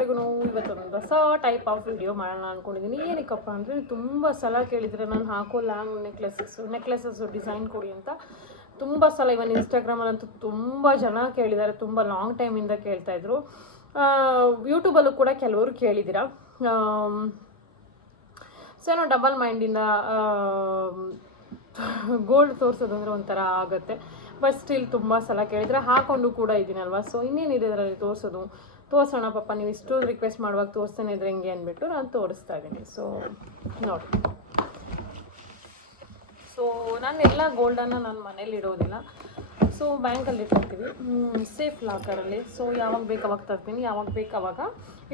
ಎಲ್ರಿಗೂ ಇವತ್ತೊಂದು ಹೊಸ ಟೈಪ್ ಆಫ್ ವಿಡಿಯೋ ಮಾಡೋಣ ಅಂದ್ಕೊಂಡಿದ್ದೀನಿ. ಏನಕ್ಕಪ್ಪ ಅಂದರೆ ತುಂಬ ಸಲ ಕೇಳಿದರೆ ನಾನು ಹಾಕೋ ಲಾಂಗ್ ನೆಕ್ಲೆಸಸ್ಸು ಡಿಸೈನ್ ಕೊಡಿ ಅಂತ ತುಂಬ ಸಲ. ಇವನ್ ಇನ್ಸ್ಟಾಗ್ರಾಮಲ್ಲಂತೂ ತುಂಬ ಜನ ಕೇಳಿದ್ದಾರೆ, ತುಂಬ ಲಾಂಗ್ ಟೈಮಿಂದ ಕೇಳ್ತಾಯಿದ್ರು. ಯೂಟ್ಯೂಬಲ್ಲೂ ಕೂಡ ಕೆಲವರು ಕೇಳಿದ್ದೀರಾ. ಸೊ ಏನೋ ಡಬಲ್ ಮೈಂಡಿಂದ ಗೋಲ್ಡ್ ತೋರಿಸೋದು ಅಂದರೆ ಒಂಥರ ಆಗುತ್ತೆ. ಬಟ್ ಸ್ಟಿಲ್ ತುಂಬ ಸಲ ಕೇಳಿದರೆ ಹಾಕೊಂಡು ಕೂಡ ಇದ್ದೀನಲ್ವ. ಸೊ ಇನ್ನೇನಿದೆ ಇದರಲ್ಲಿ ತೋರಿಸೋಣ ಪಾಪ, ನೀವು ಇಷ್ಟು ರಿಕ್ವೆಸ್ಟ್ ಮಾಡುವಾಗ ತೋರಿಸ್ತಾನೆ ಇದ್ರೆ ಹೆಂಗೆ ಅಂದ್ಬಿಟ್ಟು ನಾನು ತೋರಿಸ್ತಾ ಇದ್ದೀನಿ. ಸೊ ನೋಡಿ, ಸೊ ನಾನು ಎಲ್ಲ ಗೋಲ್ಡನ್ನು ನಾನು ಮನೇಲಿ ಇಡೋದಿಲ್ಲ. ಸೊ ಬ್ಯಾಂಕಲ್ಲಿ ಇಟ್ಬಿಡ್ತೀವಿ, ಸೇಫ್ ಲಾಕರಲ್ಲಿ. ಸೊ ಯಾವಾಗ ಬೇಕು ಅವಾಗ ತರ್ತೀನಿ, ಯಾವಾಗ ಬೇಕು ಅವಾಗ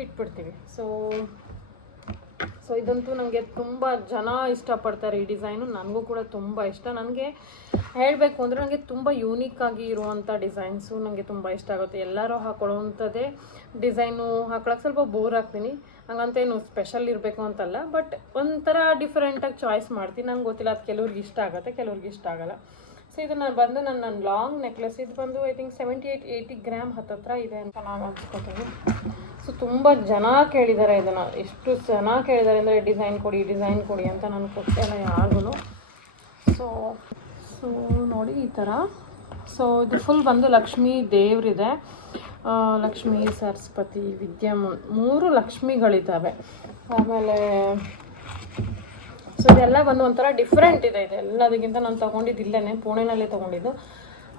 ಇಟ್ಬಿಡ್ತೀವಿ. ಸೊ ಇದಂತೂ ನನಗೆ ತುಂಬ ಜನ ಇಷ್ಟಪಡ್ತಾರೆ ಈ ಡಿಸೈನು. ನನಗೂ ಕೂಡ ತುಂಬ ಇಷ್ಟ. ನನಗೆ ಹೇಳಬೇಕು ಅಂದರೆ ನನಗೆ ತುಂಬ ಯೂನಿಕ್ಕಾಗಿ ಇರುವಂಥ ಡಿಸೈನ್ಸು ನನಗೆ ತುಂಬ ಇಷ್ಟ ಆಗುತ್ತೆ. ಎಲ್ಲರೂ ಹಾಕೊಳ್ಳೋವಂಥದ್ದೇ ಡಿಸೈನು ಹಾಕೊಳಕ್ಕೆ ಸ್ವಲ್ಪ ಬೋರ್ ಆಗ್ತೀನಿ. ಹಂಗಂತೇನು ಸ್ಪೆಷಲ್ ಇರಬೇಕು ಅಂತಲ್ಲ, ಬಟ್ ಒಂಥರ ಡಿಫ್ರೆಂಟಾಗಿ ಚಾಯ್ಸ್ ಮಾಡ್ತೀನಿ. ನಂಗೆ ಗೊತ್ತಿಲ್ಲ, ಅದು ಕೆಲವ್ರಿಗೆ ಇಷ್ಟ ಆಗುತ್ತೆ, ಕೆಲವ್ರಿಗೆ ಇಷ್ಟ ಆಗೋಲ್ಲ. ಸೊ ಇದು ನನ್ನ ಲಾಂಗ್ ನೆಕ್ಲೆಸ್. ಇದು ಬಂದು ಐ ಥಿಂಕ್ 78-80 ಗ್ರಾಮ್ ಹತ್ತತ್ರ ಇದೆ ಅಂತ ನಾನು ಅನ್ಸ್ಕೊತೀನಿ. ಸೊ ತುಂಬ ಜನ ಕೇಳಿದ್ದಾರೆ ಇದನ್ನು, ಎಷ್ಟು ಜನ ಕೇಳಿದ್ದಾರೆ ಅಂದರೆ ಡಿಸೈನ್ ಕೊಡಿ ಅಂತ ನಾನು ಕೊಟ್ಟಿಲ್ಲ ಯಾರಿಗೂ. ಸೊ ನೋಡಿ ಈ ಥರ. ಸೊ ಇದು ಫುಲ್ ಬಂದು ಲಕ್ಷ್ಮೀ ದೇವ್ರಿದೆ, ಲಕ್ಷ್ಮೀ ಸರಸ್ವತಿ ವಿದ್ಯಾ 3 ಲಕ್ಷ್ಮಿಗಳಿದ್ದಾವೆ. ಆಮೇಲೆ ಸೊ ಇದೆಲ್ಲ ಬಂದು ಒಂಥರ ಡಿಫ್ರೆಂಟ್ ಇದೆ. ಎಲ್ಲದಕ್ಕಿಂತ ನಾನು ತೊಗೊಂಡಿದ್ದು ಇಲ್ಲೇ ಪುಣೆನಲ್ಲೇ ತೊಗೊಂಡಿದ್ದು.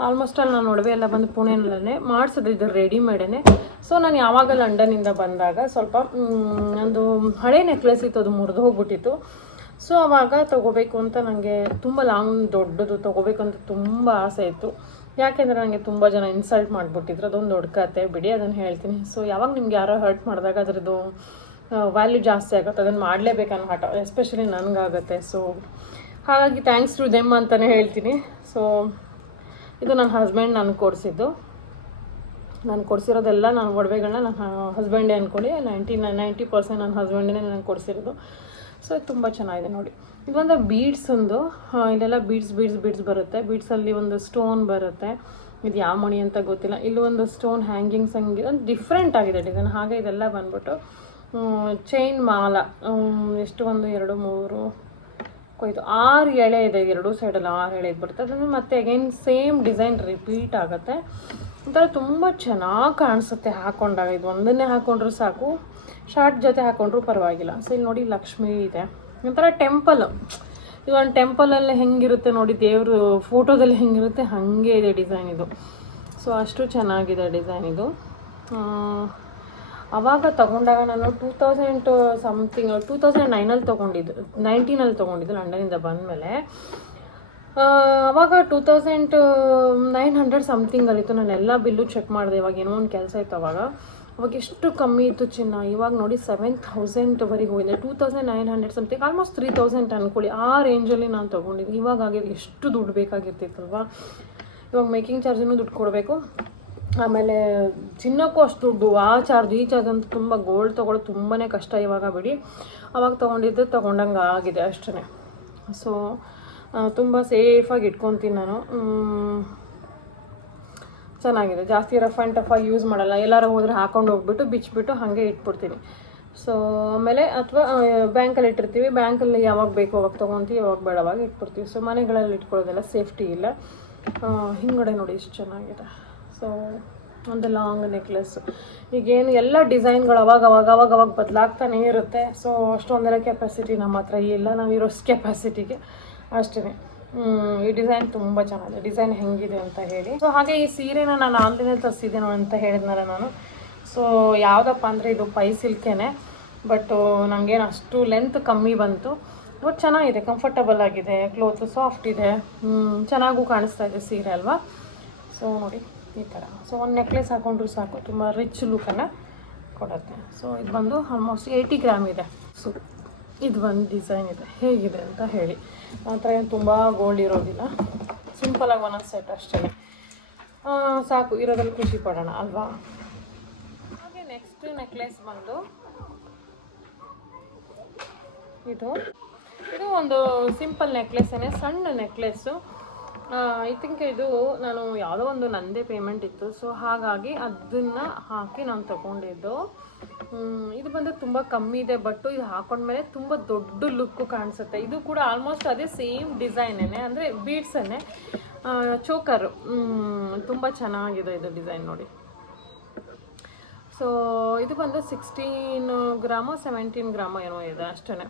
ಆಲ್ಮೋಸ್ಟ್ ಅಲ್ಲಿ ನಾನು ಒಡವೆ ಎಲ್ಲ ಬಂದು ಪುಣೆನಲ್ಲೇ ಮಾಡಿಸೋದು, ಇದು ರೆಡಿಮೇಡೇ. ಸೊ ನಾನು ಯಾವಾಗ ಲಂಡನ್ನಿಂದ ಬಂದಾಗ ಸ್ವಲ್ಪ ಒಂದು ಹಳೆ ನೆಕ್ಲೆಸ್ ಇತ್ತು, ಅದು ಮುರಿದು ಹೋಗ್ಬಿಟ್ಟಿತ್ತು. ಸೊ ಆವಾಗ ತೊಗೋಬೇಕು ಅಂತ ನನಗೆ ತುಂಬ ಲಾಂಗ್ ದೊಡ್ಡದು ತೊಗೋಬೇಕು ಅಂತ ತುಂಬ ಆಸೆ ಇತ್ತು. ಯಾಕೆಂದರೆ ನನಗೆ ತುಂಬ ಜನ ಇನ್ಸಲ್ಟ್ ಮಾಡಿಬಿಟ್ಟಿದ್ರು. ಅದೊಂದು ದೊಡ್ಡ ಕತೆ ಬಿಡಿ, ಅದನ್ನು ಹೇಳ್ತೀನಿ. ಸೊ ಯಾವಾಗ ನಿಮ್ಗೆ ಯಾರೋ ಹರ್ಟ್ ಮಾಡಿದಾಗ ಅದರದ್ದು ವ್ಯಾಲ್ಯೂ ಜಾಸ್ತಿ ಆಗುತ್ತೆ, ಅದನ್ನು ಮಾಡಲೇಬೇಕನ್ನೋ ಹಠ ಎಸ್ಪೆಷಲಿ ನನಗಾಗುತ್ತೆ. ಸೊ ಹಾಗಾಗಿ ಥ್ಯಾಂಕ್ಸ್ ಟು ದೆಮ್ ಅಂತಲೇ ಹೇಳ್ತೀನಿ. ಸೊ ಇದು ನನ್ನ ಹಸ್ಬೆಂಡ್ ನನಗೆ ಕೊಡಿಸಿದ್ದು. ನಾನು ಕೊಡಿಸಿರೋದೆಲ್ಲ ನಾನು ಒಡವೆಗಳನ್ನ ನನ್ನ ಹಸ್ಬೆಂಡೇ ಅಂದ್ಕೊಳ್ಳಿ. 90% ನನ್ನ ಹಸ್ಬೆಂಡೇ ನನಗೆ ಕೊಡಿಸಿರೋದು. ಸೊ ಇದು ತುಂಬ ಚೆನ್ನಾಗಿದೆ ನೋಡಿ. ಇದೊಂದು ಬೀಡ್ಸ್ ಒಂದು, ಇಲ್ಲೆಲ್ಲ ಬೀಡ್ಸ್ ಬರುತ್ತೆ. ಬೀಡ್ಸಲ್ಲಿ ಒಂದು ಸ್ಟೋನ್ ಬರುತ್ತೆ. ಇದು ಯಾವ ಮಣಿ ಅಂತ ಗೊತ್ತಿಲ್ಲ. ಇಲ್ಲೂ ಒಂದು ಸ್ಟೋನ್ ಹ್ಯಾಂಗಿಂಗ್ಸ್ ಹಂಗೆ ಒಂದು ಡಿಫ್ರೆಂಟ್ ಆಗಿದೆ ಡಿಸೈನ್. ಹಾಗೆ ಇದೆಲ್ಲ ಬಂದ್ಬಿಟ್ಟು ಚೈನ್ ಮಾಲ. ಎಷ್ಟು ಒಂದು 2 3 ಕೊಯ್ದು 6 ಎಳೆ ಇದೆ, 2 ಸೈಡಲ್ಲಿ 6 ಎಳೆ ಇದು ಬರುತ್ತೆ. ಅದನ್ನು ಮತ್ತೆ ಅಗೈನ್ ಸೇಮ್ ಡಿಸೈನ್ ರಿಪೀಟ್ ಆಗುತ್ತೆ. ಒಂಥರ ತುಂಬ ಚೆನ್ನಾಗಿ ಕಾಣಿಸುತ್ತೆ ಹಾಕೊಂಡಾಗ. ಇದು ಒಂದನ್ನೇ ಹಾಕೊಂಡ್ರೂ ಸಾಕು, ಶಾರ್ಟ್ ಜೊತೆ ಹಾಕೊಂಡ್ರೂ ಪರವಾಗಿಲ್ಲ. ಸೊ ಇಲ್ಲಿ ನೋಡಿ ಲಕ್ಷ್ಮಿ ಇದೆ, ಒಂಥರ ಟೆಂಪಲ್. ಇದೊಂದು ಟೆಂಪಲಲ್ಲಿ ಹೆಂಗಿರುತ್ತೆ ನೋಡಿ, ದೇವರು ಫೋಟೋದಲ್ಲಿ ಹೆಂಗಿರುತ್ತೆ ಹಾಗೆ ಇದೆ ಡಿಸೈನ್ ಇದು. ಸೊ ಅಷ್ಟು ಚೆನ್ನಾಗಿದೆ ಡಿಸೈನ್ ಇದು. ಆವಾಗ ತೊಗೊಂಡಾಗ ನಾನು 2009 ತೊಗೊಂಡಿದ್ದು, 19 ತೊಗೊಂಡಿದ್ದು ಲಂಡನಿಂದ ಬಂದಮೇಲೆ. ಆವಾಗ 2900 ಸಮಥಿಂಗಲ್ಲಿತ್ತು. ನಾನು ಎಲ್ಲ ಬಿಲ್ಲು ಚೆಕ್ ಮಾಡಿದೆ. ಇವಾಗ ಏನೋ ಒಂದು ಕೆಲಸ ಇತ್ತು ಅವಾಗ ಎಷ್ಟು ಕಮ್ಮಿ ಇತ್ತು ಚಿನ್ನ. ಇವಾಗ ನೋಡಿ 7000ವರೆಗೆ ಹೋಗಿದೆ. 2900 ಸಮಥಿಂಗ್, ಆಲ್ಮೋಸ್ಟ್ 3000 ಅಂದ್ಕೊಳ್ಳಿ. ಆ ರೇಂಜಲ್ಲಿ ನಾನು ತೊಗೊಂಡಿದ್ದು. ಇವಾಗ ಆಗಿದೆ ಎಷ್ಟು ದುಡ್ಡು ಬೇಕಾಗಿರ್ತಿತ್ತಲ್ವ. ಇವಾಗ ಮೇಕಿಂಗ್ ಚಾರ್ಜನ್ನು ದುಡ್ಡು ಕೊಡಬೇಕು, ಆಮೇಲೆ ಚಿನ್ನಕ್ಕೂ ಅಷ್ಟು ದುಡ್ಡು, ಆ ಚಾರ್ಜ್ ಈ ಚಾರ್ಜ್ ಅಂತ ತುಂಬ ಗೋಲ್ಡ್ ತೊಗೊಳ್ಳೋದು ತುಂಬಾ ಕಷ್ಟ ಇವಾಗ ಬಿಡಿ. ಅವಾಗ ತೊಗೊಂಡಂಗೆ ಆಗಿದೆ ಅಷ್ಟೇ. ಸೊ ತುಂಬ ಸೇಫಾಗಿ ಇಟ್ಕೊತೀನಿ ನಾನು. ಚೆನ್ನಾಗಿದೆ, ಜಾಸ್ತಿ ರಫ್ ಆ್ಯಂಡ್ ಟಫಾಗಿ ಯೂಸ್ ಮಾಡಲ್ಲ. ಎಲ್ಲರೂ ಹೋದರೆ ಹಾಕೊಂಡು ಹೋಗ್ಬಿಟ್ಟು ಬಿಚ್ಚಿಬಿಟ್ಟು ಹಾಗೆ ಇಟ್ಬಿಡ್ತೀನಿ. ಸೊ ಆಮೇಲೆ ಅಥವಾ ಬ್ಯಾಂಕಲ್ಲಿ ಇಟ್ಟಿರ್ತೀವಿ, ಬ್ಯಾಂಕಲ್ಲಿ ಯಾವಾಗ ಬೇಕು ಅವಾಗ ತೊಗೊತೀವಿ, ಯಾವಾಗ ಬೇಡ ಅವಾಗ ಇಟ್ಬಿಡ್ತೀವಿ. ಸೊ ಮನೆಗಳಲ್ಲಿ ಇಟ್ಕೊಳ್ಳೋದೆಲ್ಲ ಸೇಫ್ಟಿ ಇಲ್ಲ. ಹಿಂಗಡೆ ನೋಡಿ ಎಷ್ಟು ಚೆನ್ನಾಗಿದೆ. ಸೊ ಒಂದು ಲಾಂಗ್ ನೆಕ್ಲೆಸ್. ಈಗೇನು ಎಲ್ಲ ಡಿಸೈನ್ಗಳು ಅವಾಗ ಬದಲಾಗ್ತಾನೇ ಇರುತ್ತೆ. ಸೊ ಅಷ್ಟೊಂದೆಲ್ಲ ಕೆಪಾಸಿಟಿ ನಮ್ಮ ಹತ್ರ ಇಲ್ಲ, ನಾವಿರೋ ಕೆಪಾಸಿಟಿಗೆ ಅಷ್ಟೇ. ಈ ಡಿಸೈನ್ ತುಂಬ ಚೆನ್ನಾಗಿದೆ. ಡಿಸೈನ್ ಹೆಂಗಿದೆ ಅಂತ ಹೇಳಿ. ಸೊ ಹಾಗೆ ಈ ಸೀರೆನ ನಾನು ಆನ್ಲೈನಲ್ಲಿ ತರಿಸಿದ್ದೇನೋ ಅಂತ ಹೇಳಿದ್ನಲ್ಲ ನಾನು. ಸೊ ಯಾವುದಪ್ಪ ಅಂದರೆ ಇದು ಪೈ ಸಿಲ್ಕೇನೆ, ಬಟ್ ನನಗೇನು ಅಷ್ಟು ಲೆಂತ್ ಕಮ್ಮಿ ಬಂತು. ಬಟ್ ಚೆನ್ನಾಗಿದೆ, ಕಂಫರ್ಟಬಲ್ ಆಗಿದೆ, ಕ್ಲೋತ್ ಸಾಫ್ಟ್ ಇದೆ, ಚೆನ್ನಾಗೂ ಕಾಣಿಸ್ತಾ ಇದೆ ಸೀರೆ ಅಲ್ವಾ. ಸೊ ನೋಡಿ ಈ ಥರ. ಸೊ ಒಂದು ನೆಕ್ಲೆಸ್ ಹಾಕೊಂಡ್ರೂ ಸಾಕು, ತುಂಬ ರಿಚ್ ಲುಕ್ಕನ್ನು ಕೊಡುತ್ತೆ. ಸೊ ಇದು ಬಂದು ಆಲ್ಮೋಸ್ಟ್ 80 ಗ್ರಾಮ್ ಇದೆ. ಸೊ ಇದು ಒಂದು ಡಿಸೈನ್ ಇದೆ, ಹೇಗಿದೆ ಅಂತ ಹೇಳಿ. ಆ ಥರ ಏನು ತುಂಬ ಗೋಲ್ಡ್ ಇರೋದಿಲ್ಲ, ಸಿಂಪಲಾಗಿ ಒಂದೊಂದು ಸೆಟ್ ಅಷ್ಟೇ ಸಾಕು. ಇರೋದ್ರಲ್ಲಿ ಖುಷಿ ಪಡೋಣ ಅಲ್ವಾ. ಹಾಗೆ ನೆಕ್ಸ್ಟ್ ನೆಕ್ಲೆಸ್ ಬಂದು ಇದು ಒಂದು ಸಿಂಪಲ್ ನೆಕ್ಲೆಸ್ಸೇ, ಸಣ್ಣ ನೆಕ್ಲೆಸ್ಸು. ಐ ಥಿಂಕ್ ಇದು ನಾನು ಯಾವುದೋ ಒಂದು ನಂದೇ ಪೇಮೆಂಟ್ ಇತ್ತು, ಸೊ ಹಾಗಾಗಿ ಅದನ್ನು ಹಾಕಿ ನಾನು ತೊಗೊಂಡಿದ್ದು. ಇದು ಬಂದು ತುಂಬ ಕಮ್ಮಿ ಇದೆ, ಬಟ್ ಇದು ಹಾಕೊಂಡ್ಮೇಲೆ ತುಂಬ ದೊಡ್ಡ ಲುಕ್ಕು ಕಾಣಿಸುತ್ತೆ. ಇದು ಕೂಡ ಆಲ್ಮೋಸ್ಟ್ ಅದೇ ಸೇಮ್ ಡಿಸೈನೇ, ಅಂದರೆ ಬೀಡ್ಸನ್ನೇ, ಚೋಕರು. ತುಂಬ ಚೆನ್ನಾಗಿದೆ ಇದು ಡಿಸೈನ್ ನೋಡಿ. ಸೊ ಇದು ಬಂದು 16 ಗ್ರಾಮೋ 17 ಗ್ರಾಮೋ ಏನೋ ಇದೆ ಅಷ್ಟೇ.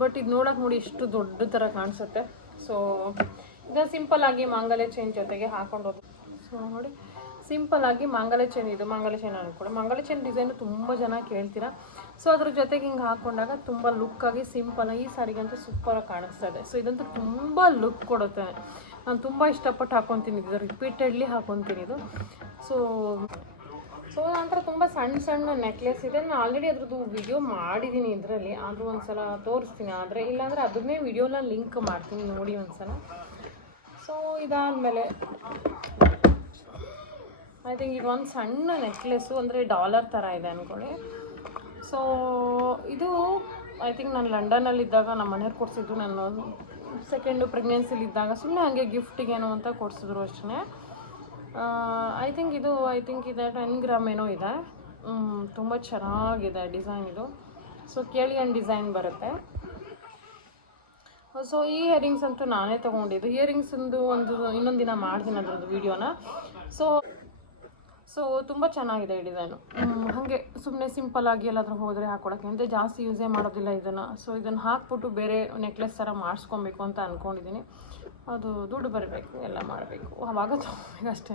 ಬಟ್ ಇದು ನೋಡೋಕೆ ನೋಡಿ ಎಷ್ಟು ದೊಡ್ಡ ಥರ ಕಾಣಿಸುತ್ತೆ. ಸೊ ಇದನ್ನು ಸಿಂಪಲ್ಲಾಗಿ ಮಾಂಗಲ್ಯ ಚೈನ್ ಜೊತೆಗೆ ಹಾಕೊಂಡು ಹೋಗಿ. ಸೊ ನೋಡಿ ಸಿಂಪಲ್ಲಾಗಿ ಮಾಂಗಲ್ಯ ಚೈನ್, ಇದು ಮಾಂಗಲ್ಯ ಚೈನ್ ಅನ್ಕೊಳ್ಳಿ. ಮಾಂಗಲ್ಯ ಚೈನ್ ಡಿಸೈನು ತುಂಬ ಜನ ಕೇಳ್ತೀರಾ. ಸೊ ಅದ್ರ ಜೊತೆಗೆ ಹಿಂಗೆ ಹಾಕ್ಕೊಂಡಾಗ ತುಂಬ ಲುಕ್ಕಾಗಿ ಸಿಂಪಲಾಗಿ ಈ ಸಾರಿಗಂತೂ ಸೂಪರಾಗಿ ಕಾಣಿಸ್ತಾ ಇದೆ. ಸೊ ಇದಂತೂ ತುಂಬ ಲುಕ್ ಕೊಡುತ್ತೆ. ನಾನು ತುಂಬ ಇಷ್ಟಪಟ್ಟು ಹಾಕ್ಕೊತೀನಿ, ಇದು ರಿಪೀಟೆಡ್ಲಿ ಹಾಕ್ಕೊತೀನಿ ಇದು. ಸೊ ನಂತರ ತುಂಬ ಸಣ್ಣ ಸಣ್ಣ ನೆಕ್ಲೆಸ್ ಇದೆ. ನಾನು ಆಲ್ರೆಡಿ ಅದ್ರದ್ದು ವಿಡಿಯೋ ಮಾಡಿದ್ದೀನಿ ಇದರಲ್ಲಿ, ಆದರೂ ಒಂದು ಸಲ ತೋರಿಸ್ತೀನಿ. ಆದರೆ ಇಲ್ಲಾಂದರೆ ಅದನ್ನೇ ವಿಡಿಯೋನ ಲಿಂಕ್ ಮಾಡ್ತೀನಿ, ನೋಡಿ ಒಂದು ಸಲ. ಸೊ ಇದಾದಮೇಲೆ ಐ ಥಿಂಕ್ ಇದು ಒಂದು ಸಣ್ಣ ನೆಕ್ಲೆಸ್ಸು, ಅಂದರೆ ಡಾಲರ್ ಥರ ಇದೆ ಅಂದ್ಕೊಳ್ಳಿ. ಸೊ ಇದು ಐ ಥಿಂಕ್ ನಾನು ಲಂಡನಲ್ಲಿದ್ದಾಗ ನಮ್ಮ ಮನೆಯವ್ರು ಕೊಡಿಸಿದ್ದು. ನಾನು ಸೆಕೆಂಡು ಪ್ರೆಗ್ನೆನ್ಸಿಲಿದ್ದಾಗ ಸುಮ್ಮನೆ ಹಾಗೆ ಗಿಫ್ಟಿಗೇನೋ ಅಂತ ಕೊಡಿಸಿದ್ರು ಅಷ್ಟೇ. ಐ ಥಿಂಕ್ ಇದು 10 ಗ್ರಾಮ್ ಏನೋ ಇದೆ. ತುಂಬ ಚೆನ್ನಾಗಿದೆ ಡಿಸೈನ್ ಇದು. ಸೊ ಕೇಳಿಯನ್ ಡಿಸೈನ್ ಬರುತ್ತೆ. ಸೊ ಈ ಇಯರಿಂಗ್ಸ್ ಅಂತೂ ನಾನೇ ತೊಗೊಂಡಿದ್ದು. ಇಯರಿಂಗ್ಸಂದು ಇನ್ನೊಂದು ದಿನ ಮಾಡ್ತೀನಿ ಅದರದ್ದು ವೀಡಿಯೋನ. ಸೊ ತುಂಬ ಚೆನ್ನಾಗಿದೆ ಈ ಡಿಸೈನು. ಹಾಗೆ ಸುಮ್ಮನೆ ಸಿಂಪಲ್ಲಾಗಿ ಎಲ್ಲಾದರೂ ಹೋದರೆ ಹಾಕ್ಕೊಳಕ್ಕೆ ಅಂತ ಜಾಸ್ತಿ ಯೂಸೇ ಮಾಡೋದಿಲ್ಲ ಇದನ್ನು. ಸೊ ಇದನ್ನು ಹಾಕ್ಬಿಟ್ಟು ಬೇರೆ ನೆಕ್ಲೆಸ್ ಥರ ಮಾಡಿಸ್ಕೊಬೇಕು ಅಂತ ಅಂದ್ಕೊಂಡಿದ್ದೀನಿ. ಅದು ದುಡ್ಡು ಬರಬೇಕು, ಎಲ್ಲ ಮಾಡಬೇಕು, ಆವಾಗ ತೊಗೋಬೇಕು ಅಷ್ಟೇ.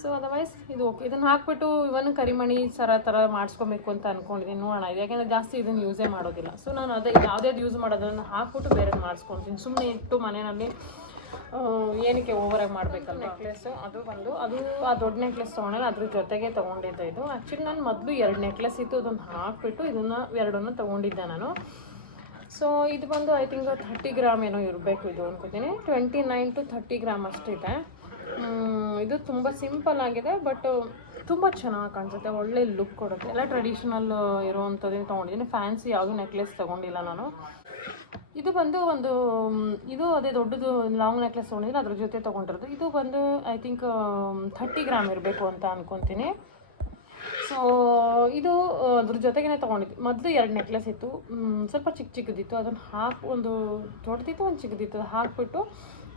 ಸೊ ಅದರ್ವೈಸ್ ಇದು ಓಕೆ. ಇದನ್ನು ಹಾಕ್ಬಿಟ್ಟು ಇವನ್ ಕರಿಮಣಿ ಸರ ಥರ ಮಾಡಿಸ್ಕೊಬೇಕು ಅಂತ ಅಂದ್ಕೊಂಡಿದ್ದೀನಿ. ನೋಡೋಣ ಇದು, ಯಾಕೆಂದರೆ ಜಾಸ್ತಿ ಇದನ್ನು ಯೂಸೇ ಮಾಡೋದಿಲ್ಲ. ಸೊ ನಾನು ಅದೇ ಯಾವುದ್ಯಾವ್ದು ಯೂಸ್ ಮಾಡೋದನ್ನು ಹಾಕ್ಬಿಟ್ಟು ಬೇರೆ ಮಾಡಿಸ್ಕೊತೀನಿ. ಸುಮ್ಮನೆ ಇಟ್ಟು ಮನೆಯಲ್ಲಿ ಏನಕ್ಕೆ ಓವರಾಗಿ ಮಾಡಬೇಕಲ್ಲ. ನೆಕ್ಲೆಸ್ಸು ಅದು ಆ ದೊಡ್ಡ ನೆಕ್ಲೆಸ್ ತೊಗೊಂಡಲ್ಲ, ಅದ್ರ ಜೊತೆಗೆ ತೊಗೊಂಡಿದ್ದೆ ಇದು. ಆ್ಯಕ್ಚುಲಿ ನಾನು ಮೊದಲು 2 ನೆಕ್ಲೆಸ್ ಇತ್ತು, ಅದನ್ನು ಹಾಕ್ಬಿಟ್ಟು ಇದನ್ನು 2 ತೊಗೊಂಡಿದ್ದೆ ನಾನು. ಸೊ ಇದು ಬಂದು ಐ ಥಿಂಕ್ 30 ಗ್ರಾಮ್ ಏನೋ ಇರಬೇಕು ಇದು ಅನ್ಕೋತೀನಿ. 29 to 30 ಗ್ರಾಮ್ ಅಷ್ಟಿದೆ. ಇದು ತುಂಬ ಸಿಂಪಲ್ ಆಗಿದೆ, ಬಟ್ ತುಂಬ ಚೆನ್ನಾಗಿ ಕಾಣಿಸುತ್ತೆ, ಒಳ್ಳೆ ಲುಕ್ ಕೊಡುತ್ತೆ. ಎಲ್ಲ ಟ್ರೆಡಿಷ್ನಲ್ ಇರೋವಂಥದ್ದನ್ನು ತೊಗೊಂಡಿದ್ದೀನಿ. ಫ್ಯಾನ್ಸಿ ಯಾವುದೂ ನೆಕ್ಲೆಸ್ ತೊಗೊಂಡಿಲ್ಲ ನಾನು. ಇದು ಬಂದು ಇದು ಅದೇ ದೊಡ್ಡದು ಲಾಂಗ್ ನೆಕ್ಲೆಸ್ ತೊಗೊಂಡಿದ್ದೀನಿ, ಅದ್ರ ಜೊತೆ ತೊಗೊಂಡಿರೋದು. ಇದು ಬಂದು ಐ ಥಿಂಕ್ 30 ಗ್ರಾಮ್ ಇರಬೇಕು ಅಂತ ಅಂದ್ಕೊತೀನಿ. ಸೊ ಇದು ಅದ್ರ ಜೊತೆಗೇ ತೊಗೊಂಡಿದ್ದು. ಮೊದಲು 2 ನೆಕ್ಲೆಸ್ ಇತ್ತು, ಸ್ವಲ್ಪ ಚಿಕ್ಕದಿತ್ತು. ಅದನ್ನು ಒಂದು ದೊಡ್ಡದಿತ್ತು, ಒಂದು ಚಿಕ್ಕದಿತ್ತು. ಅದು ಹಾಕ್ಬಿಟ್ಟು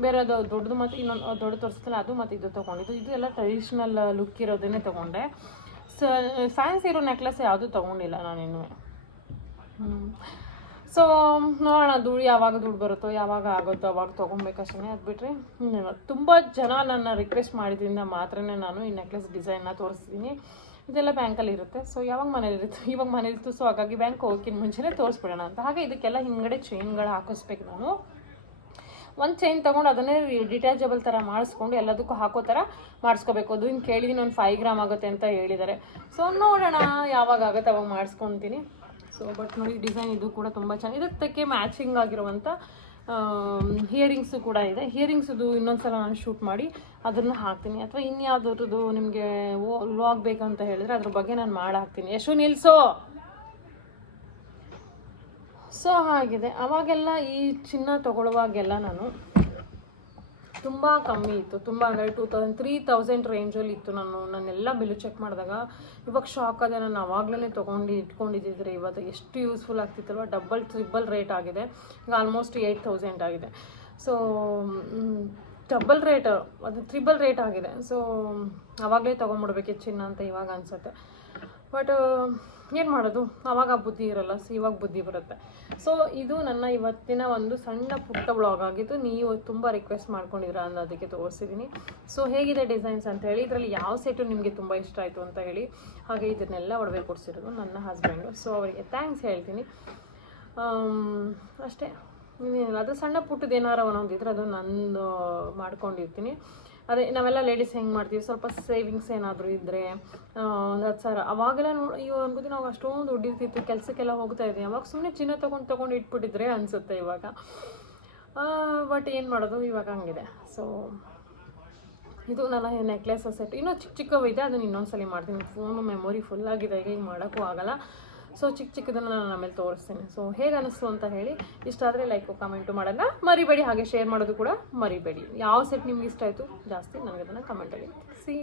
ಬೇರೆ ಅದು ದೊಡ್ಡದು ಮತ್ತು ಇನ್ನೊಂದು ದೊಡ್ಡ ತೋರಿಸ್ತಲ್ಲ, ಅದು ಮತ್ತು ಇದು ತೊಗೊಂಡಿದ್ದು. ಇದು ಎಲ್ಲ ಟ್ರೆಡಿಷ್ನಲ್ ಲುಕ್ ಇರೋದನ್ನೇ ತೊಗೊಂಡೆ. ಸೊ ಫ್ಯಾನ್ಸಿ ಇರೋ ನೆಕ್ಲೆಸ್ ಯಾವುದೂ ತೊಗೊಂಡಿಲ್ಲ ನಾನಿನ್ನೂ. ಸೊ ನೋಡೋಣ ಯಾವಾಗ ದುಡ್ಡು ಬರುತ್ತೋ, ಯಾವಾಗ ಆಗುತ್ತೋ ಅವಾಗ ತೊಗೊಬೇಕಷ್ಟೇ. ಅದು ಬಿಟ್ಟರೆ ತುಂಬ ಜನ ನನ್ನ ರಿಕ್ವೆಸ್ಟ್ ಮಾಡಿದ್ರಿಂದ ಮಾತ್ರ ನಾನು ಈ ನೆಕ್ಲೆಸ್ ಡಿಸೈನ್ನ ತೋರಿಸ್ತೀನಿ. ಇದೆಲ್ಲ ಬ್ಯಾಂಕಲ್ಲಿ ಇರುತ್ತೆ. ಸೊ ಇವಾಗ ಮನೇಲಿತ್ತು. ಸೊ ಹಾಗಾಗಿ ಬ್ಯಾಂಕ್ ಹೋಗೋಕ್ಕಿಂತ ಮುಂಚೆನೇ ತೋರಿಸ್ಬಿಡೋಣ ಅಂತ. ಹಾಗೆ ಇದಕ್ಕೆಲ್ಲ ಹಿಂದ್ಗಡೆ ಚೈನ್ಗಳು ಹಾಕಿಸ್ಬೇಕು. ನಾನು ಒಂದು ಚೈನ್ ತೊಗೊಂಡು ಅದನ್ನೇ ಡಿಟ್ಯಾಚಬಲ್ ಥರ ಮಾಡಿಸ್ಕೊಂಡು ಎಲ್ಲದಕ್ಕೂ ಹಾಕೋ ಥರ ಮಾಡಿಸ್ಕೋಬೇಕು. ಅದು ಇನ್ನು ಕೇಳಿದ್ದೀನಿ, ಒಂದು 5 ಗ್ರಾಮ್ ಆಗುತ್ತೆ ಅಂತ ಹೇಳಿದ್ದಾರೆ. ಸೊ ನೋಡೋಣ ಯಾವಾಗ ಆಗುತ್ತೆ ಅವಾಗ ಮಾಡಿಸ್ಕೊತೀನಿ. ಸೊ ಬಟ್ ನೋಡಿ ಡಿಸೈನ್ ಇದು ಕೂಡ ತುಂಬ ಚೆನ್ನಾಗಿ, ಇದಕ್ಕೆ ಮ್ಯಾಚಿಂಗ್ ಆಗಿರುವಂಥ ಹಿಯರಿಂಗ್ಸು ಕೂಡ ಇದೆ. ಹಿಯರಿಂಗ್ಸದು ಇನ್ನೊಂದು ಸಲ ನಾನು ಶೂಟ್ ಮಾಡಿ ಅದನ್ನು ಹಾಕ್ತೀನಿ, ಅಥವಾ ಇನ್ಯಾವುದ್ರದ್ದು ನಿಮಗೆ ವ್ಲಾಗ್ ಬೇಕಂತ ಹೇಳಿದ್ರೆ ಅದ್ರ ಬಗ್ಗೆ ನಾನು ಮಾಡಿ ಹಾಕ್ತೀನಿ. ಯಶು ನಿಲ್ಸೋ. ಸೊ ಹಾಗಿದೆ. ಅವಾಗೆಲ್ಲ ಈ ಚಿನ್ನ ತೊಗೊಳ್ಳುವಾಗೆಲ್ಲ ನಾನು ತುಂಬ ಕಮ್ಮಿ ಇತ್ತು, ತುಂಬ ಅಂದರೆ 2000-3000 ರೇಂಜಲ್ಲಿ ಇತ್ತು. ನಾನೆಲ್ಲ ಬಿಲ್ಲು ಚೆಕ್ ಮಾಡಿದಾಗ ಇವಾಗ ಶಾಕ್ ಆದೆ. ನಾನು ಆವಾಗಲೇ ಇಟ್ಕೊಂಡಿದ್ದಿದ್ರೆ ಇವತ್ತು ಎಷ್ಟು ಯೂಸ್ಫುಲ್ ಆಗ್ತಿತ್ತಲ್ವ. ಟ್ರಿಬಲ್ ರೇಟ್ ಆಗಿದೆ ಈಗ, ಆಲ್ಮೋಸ್ಟ್ 8000 ಆಗಿದೆ. ಸೊ ಡಬಲ್ ರೇಟ್, ಅದು ಟ್ರಿಬಲ್ ರೇಟ್ ಆಗಿದೆ. ಸೊ ಆವಾಗಲೇ ತೊಗೊಂಬಿಡ್ಬೇಕಿತ್ತು ಚಿನ್ನ ಅಂತ ಇವಾಗ ಅನಿಸುತ್ತೆ. ಬಟ್ ಏನು ಮಾಡೋದು, ಆವಾಗ ಬುದ್ಧಿ ಇರಲ್ಲ. ಸೊ ಇವಾಗ ಬುದ್ಧಿ ಬರುತ್ತೆ. ಸೊ ಇದು ನನ್ನ ಇವತ್ತಿನ ಒಂದು ಸಣ್ಣ ಪುಟ್ಟ ವ್ಲಾಗ್ ಆಗಿತ್ತು. ನೀವು ತುಂಬ ರಿಕ್ವೆಸ್ಟ್ ಮಾಡ್ಕೊಂಡಿದ್ದೀರಾ ಅನ್ನೋದಕ್ಕೆ ತೋರಿಸಿದ್ದೀನಿ. ಸೊ ಹೇಗಿದೆ ಡಿಸೈನ್ಸ್ ಅಂತ ಹೇಳಿ, ಇದರಲ್ಲಿ ಯಾವ ಸೆಟು ನಿಮಗೆ ತುಂಬ ಇಷ್ಟ ಆಯಿತು ಅಂತ ಹೇಳಿ. ಹಾಗೆ ಇದನ್ನೆಲ್ಲ ಒಡವೆ ಕೊಡಿಸಿರೋದು ನನ್ನ ಹಸ್ಬೆಂಡು. ಸೊ ಅವರಿಗೆ ಥ್ಯಾಂಕ್ಸ್ ಹೇಳ್ತೀನಿ ಅಷ್ಟೇ. ಇನ್ನೇನಿಲ್ಲ, ಅದು ಸಣ್ಣ ಪುಟ್ಟದ್ದು ಏನಾರ ಒಂದೊಂದಿದ್ರೆ ಅದು ನಂದು ಮಾಡ್ಕೊಂಡಿರ್ತೀನಿ. ಅದೇ ನಾವೆಲ್ಲ ಲೇಡೀಸ್ ಹೆಂಗೆ ಮಾಡ್ತೀವಿ, ಸ್ವಲ್ಪ ಸೇವಿಂಗ್ಸ್ ಏನಾದರೂ ಇದ್ದರೆ ಒಂದು 10,000 ಅವಾಗೆಲ್ಲ ಇವಾಗ ಅನ್ಕೋತೀವಿ ನಾವು ಅಷ್ಟೊಂದು ದುಡ್ಡು ಇರ್ತಿತ್ತು, ಕೆಲಸಕ್ಕೆಲ್ಲ ಹೋಗ್ತಾ ಇದ್ದೀವಿ. ಅವಾಗ ಸುಮ್ಮನೆ ಚಿನ್ನ ತೊಗೊಂಡು ಇಟ್ಬಿಟ್ಟಿದ್ರೆ ಅನಿಸುತ್ತೆ ಇವಾಗ. ಬಟ್ ಏನು ಮಾಡೋದು, ಇವಾಗ ಹಂಗಿದೆ. ಸೊ ಇದು ನನ್ನ ನೆಕ್ಲೆಸ್ ಸೆಟ್. ಇನ್ನೂ ಚಿಕ್ಕವಿದೆ, ಅದನ್ನು ಇನ್ನೊಂದ್ಸಲಿ ಮಾಡ್ತೀನಿ. ಫೋನು ಮೆಮೊರಿ ಫುಲ್ಲಾಗಿದೆ, ಈಗ ಮಾಡೋಕ್ಕೂ ಆಗಲ್ಲ. ಸೊ ಚಿಕ್ಕದನ್ನು ನಾನು ಆಮೇಲೆ ತೋರಿಸ್ತೇನೆ. ಸೊ ಹೇಗೆ ಅನ್ನಿಸ್ತು ಅಂತ ಹೇಳಿ, ಇಷ್ಟ ಆದರೆ ಲೈಕು ಕಮೆಂಟು ಮಾಡೋಣ ಮರಿಬೇಡಿ, ಹಾಗೆ ಶೇರ್ ಮಾಡೋದು ಕೂಡ ಮರಿಬೇಡಿ. ಯಾವ ಸೆಟ್ ನಿಮ್ಗೆ ಇಷ್ಟ ಆಯಿತು ಜಾಸ್ತಿ ನನಗೆ ಅದನ್ನು ಕಮೆಂಟಲ್ಲಿ ತಿಳಿಸಿ.